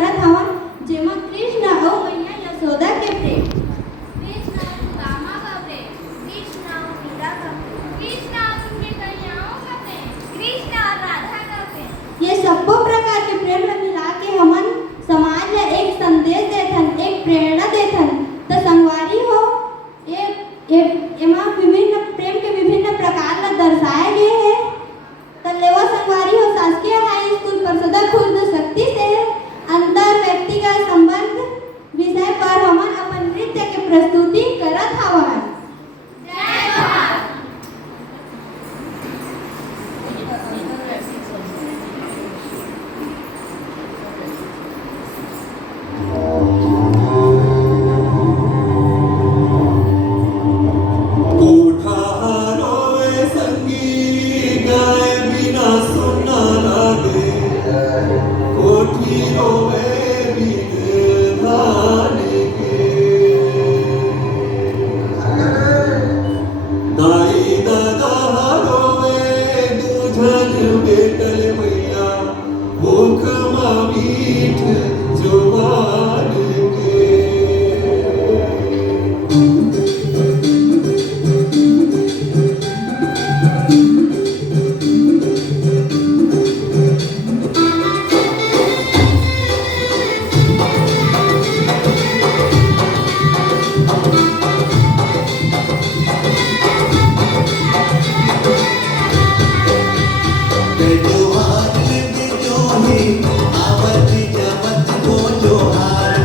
करत हवन, जेमा कृष्ण और मैया यशोदा के प्रेम, कृष्ण और सुदामा का प्रेम, कृष्ण और मीरा का प्रेम, कृष्ण और उनके कन्याओं का प्रेम, कृष्ण और राधा का प्रेम, ये सबो प्रकार के प्रेम ला मिला के हमन समाज ला एक संदेश देथन, एक प्रेरणा देथन। तो संगवारी हो एमा विभिन्न प्रेम के विभिन्न प्रकार ला दर्शाए गए हैं। तो लेवा संगवारी हो शासकीय हाई स्कूल परसदा खुर्द शक्ति से अंतर व्यक्तिगत संबंध विषय पर हमन अपन नृत्य के प्रस्तुति करत हवन। जय भारत। जोहार